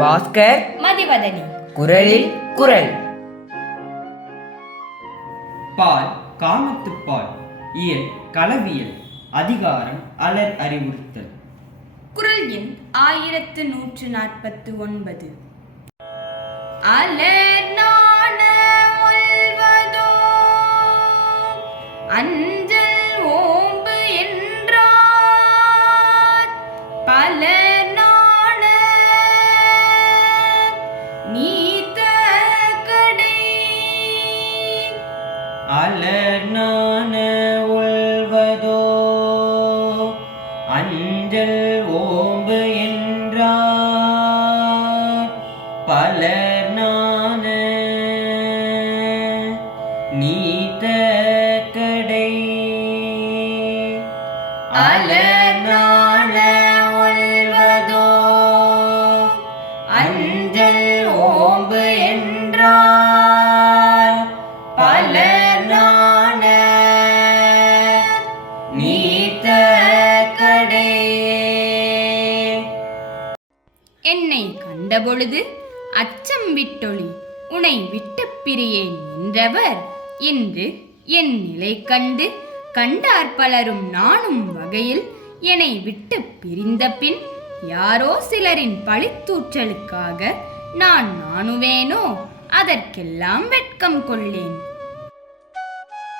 பாஸ்கர் மதிவதனி. குரலில் குரல். பால் காமத்துப்பால் இயல் களவியல் அதிகாரம் அலர் அறிவுறுத்தல். குரல் எண் ஆயிரத்து நூற்று நாற்பத்து ஒன்பது. அலர் நாண அஞ்சல் ஓம்பு என்றார் அலர்னான உள்வதோ? அஞ்சல் ஓம்பு என்றார் பலர்னான நீத்த கடை அலர்நாண என்னை கண்டபொழுது அச்சம் விட்டொளி உனை விட்டு பிரியேன் என்றவர் இன்று என் நிலை கண்டு கண்டார் பலரும் நானும் வகையில் என்னை விட்டு பிரிந்த பின் யாரோ சிலரின் பழித்தூற்றலுக்காக நான் நாணுவேனோ அதற்கெல்லாம் வெட்கம் கொள்ளேன்.